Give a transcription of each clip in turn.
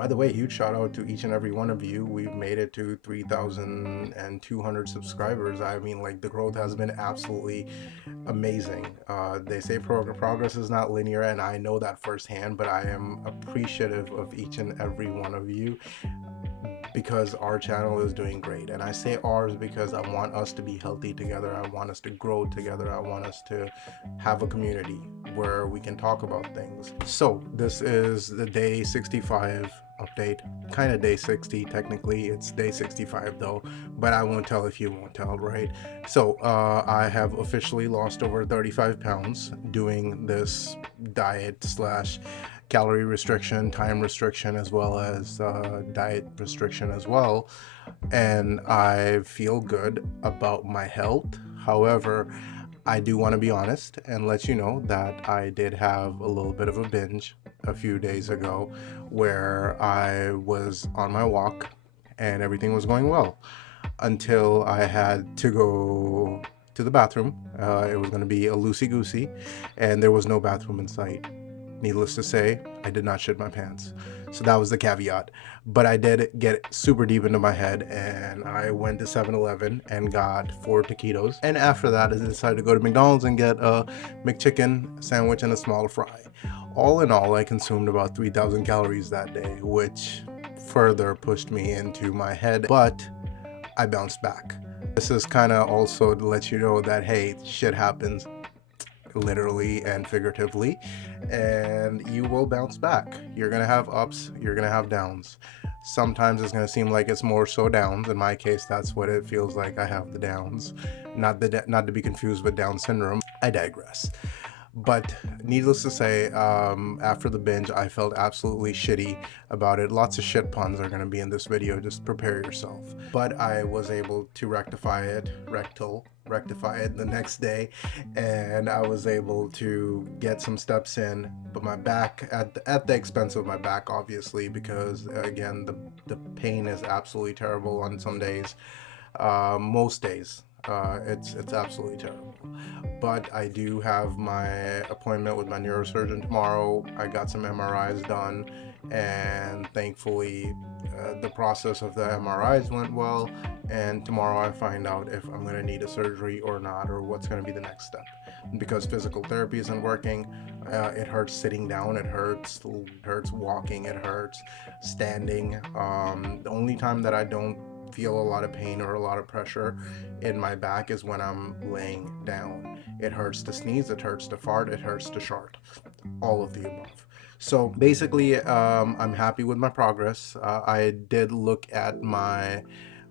By the way, huge shout out to each and every one of you. We've made it to 3,200 subscribers. I mean, like, the growth has been absolutely amazing. They say progress is not linear, and I know that firsthand, but I am appreciative of each and every one of you because our channel is doing great. And I say ours because I want us to be healthy together. I want us to grow together. I want us to have a community where we can talk about things. So this is the day 65 update. Kind of day 60 technically. It's day 65 though, but I won't tell if you won't tell, right? So I have officially lost over 35 pounds doing this diet slash calorie restriction, time restriction, as well as diet restriction as well. And I feel good about my health. However, I do want to be honest and let you know that I did have a little bit of a binge a few days ago where I was on my walk and everything was going well until I had to go to the bathroom. It was going to be a loosey goosey, and there was no bathroom in sight. Needless to say, I did not shit my pants. So that was the caveat. But I did get super deep into my head, and I went to 7-Eleven and got 4 taquitos. And after that, I decided to go to McDonald's and get a McChicken sandwich and a small fry. All in all, I consumed about 3,000 calories that day, which further pushed me into my head, but I bounced back. This is kind of also to let you know that, hey, shit happens, literally and figuratively, and you will bounce back. You're gonna have ups, you're gonna have downs. Sometimes it's gonna seem like it's more so downs. In my case, that's what it feels like. I have the downs, not to be confused with Down syndrome. I digress. But needless to say, after the binge, I felt absolutely shitty about it. Lots of shit puns are going to be in this video. Just prepare yourself. But I was able to rectify it the next day, and I was able to get some steps in. But my back, at the expense of my back, obviously, because again, the pain is absolutely terrible on some days. Most days, it's absolutely terrible. But I do have my appointment with my neurosurgeon tomorrow. I got some MRIs done, and thankfully the process of the MRIs went well, and tomorrow I find out if I'm going to need a surgery or not, or what's going to be the next step. Because physical therapy isn't working, it hurts sitting down, it hurts walking, it hurts standing. The only time that I don't feel a lot of pain or a lot of pressure in my back is when I'm laying down. It hurts to sneeze, it hurts to fart, it hurts to shart. All of the above. So basically, I'm happy with my progress. I did look at my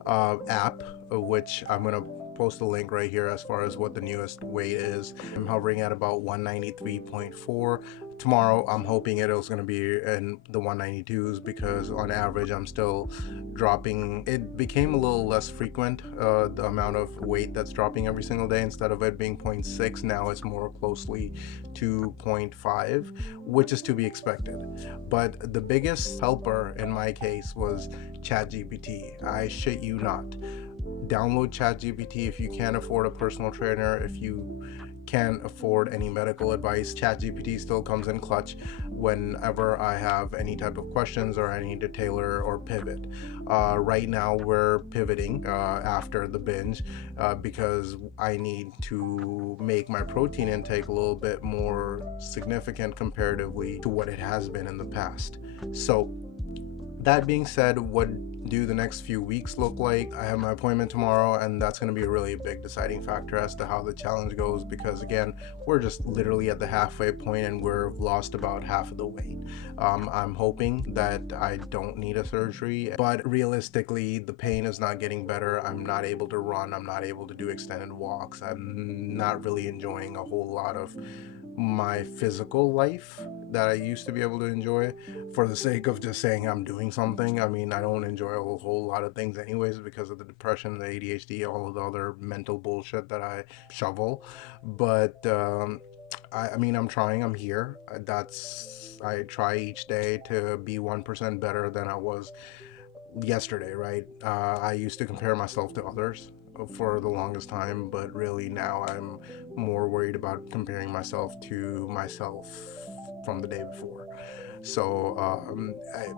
app, which I'm going to post a link right here as far as what the newest weight is. I'm hovering at about 193.4. Tomorrow I'm hoping it is going to be in the 192s because on average I'm still dropping. It became a little less frequent, the amount of weight that's dropping every single day. Instead of it being 0.6, now it's more closely to 0.5, which is to be expected. But the biggest helper in my case was ChatGPT. I shit you not. Download ChatGPT if you can't afford a personal trainer, if you can't afford any medical advice. ChatGPT still comes in clutch whenever I have any type of questions or I need to tailor or pivot. Right now we're pivoting after the binge because I need to make my protein intake a little bit more significant comparatively to what it has been in the past. So that being said, what do the next few weeks look like? I have my appointment tomorrow, and that's going to be a really big deciding factor as to how the challenge goes, because again, we're just literally at the halfway point and we've lost about half of the weight. I'm hoping that I don't need a surgery, but realistically the pain is not getting better. I'm not able to run, I'm not able to do extended walks, I'm not really enjoying a whole lot of my physical life that I used to be able to enjoy for the sake of just saying I'm doing something. I mean, I don't enjoy a whole lot of things anyways because of the depression, the ADHD, all of the other mental bullshit that I shovel. But I mean, I'm trying, I'm here. I try each day to be 1% better than I was yesterday, right? I used to compare myself to others for the longest time, but really now I'm more worried about comparing myself to myself from the day before. So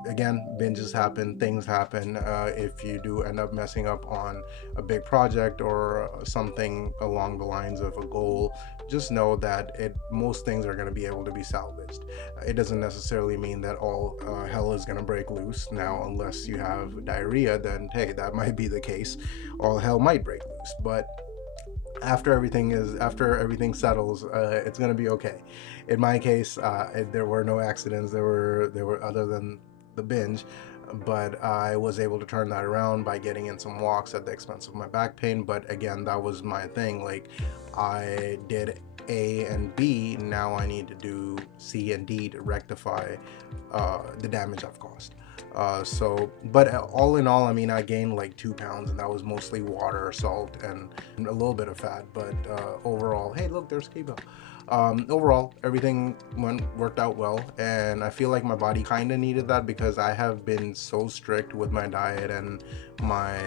again, binges happen, things happen. If you do end up messing up on a big project or something along the lines of a goal, just know that most things are going to be able to be salvaged. It doesn't necessarily mean that all hell is going to break loose. Now, unless you have diarrhea, then hey, that might be the case. All hell might break loose, but after everything settles, it's gonna be okay. In my case, there were no accidents. There were other than the binge, but I was able to turn that around by getting in some walks at the expense of my back pain. But again, that was my thing. Like, I did A and B. Now I need to do C and D to rectify the damage I've caused. But all in all, I mean, I gained like 2 pounds, and that was mostly water, salt, and a little bit of fat. But overall, hey, look, there's Kiba. Overall, everything worked out well, and I feel like my body kind of needed that because I have been so strict with my diet and my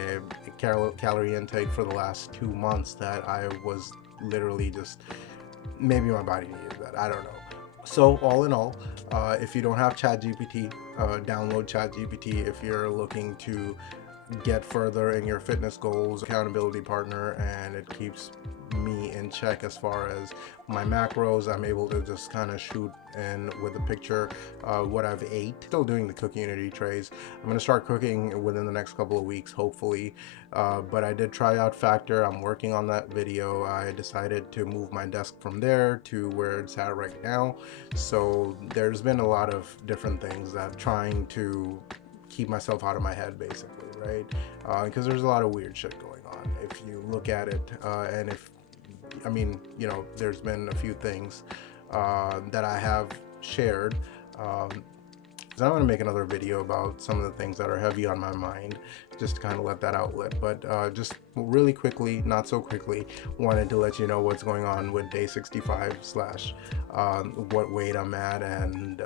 calorie intake for the last 2 months that I was literally just, maybe my body needed that. I don't know. So all in all, if you don't have ChatGPT, download ChatGPT if you're looking to get further in your fitness goals. Accountability partner, and it keeps me in check as far as my macros. I'm able to just kind of shoot in with a picture what I've ate. Still doing the Cook Unity trays. I'm going to start cooking within the next couple of weeks, hopefully. But I did try out Factor. I'm working on that video. I decided to move my desk from there to where it's at right now. So there's been a lot of different things that I'm trying to keep myself out of my head, basically, right? Because there's a lot of weird shit going on if you look at it. And if, I mean, there's been a few things that I have shared. So I'm going to make another video about some of the things that are heavy on my mind, just to kind of let that outlet. But just really quickly, not so quickly, wanted to let you know what's going on with day 65 slash what weight I'm at and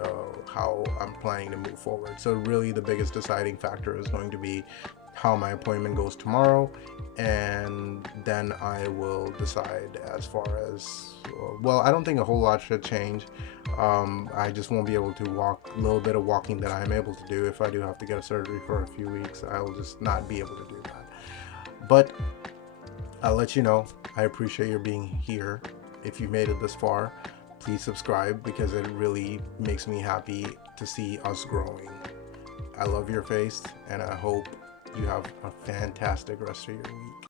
how I'm planning to move forward. So really the biggest deciding factor is going to be how my appointment goes tomorrow, and then I will decide as far as, well, I don't think a whole lot should change. I just won't be able to walk a little bit of walking that I'm able to do. If I do have to get a surgery for a few weeks, I'll just not be able to do that. But I'll let you know. I appreciate your being here. If you made it this far, please subscribe because it really makes me happy to see us growing. I love your face, and I hope you have a fantastic rest of your week.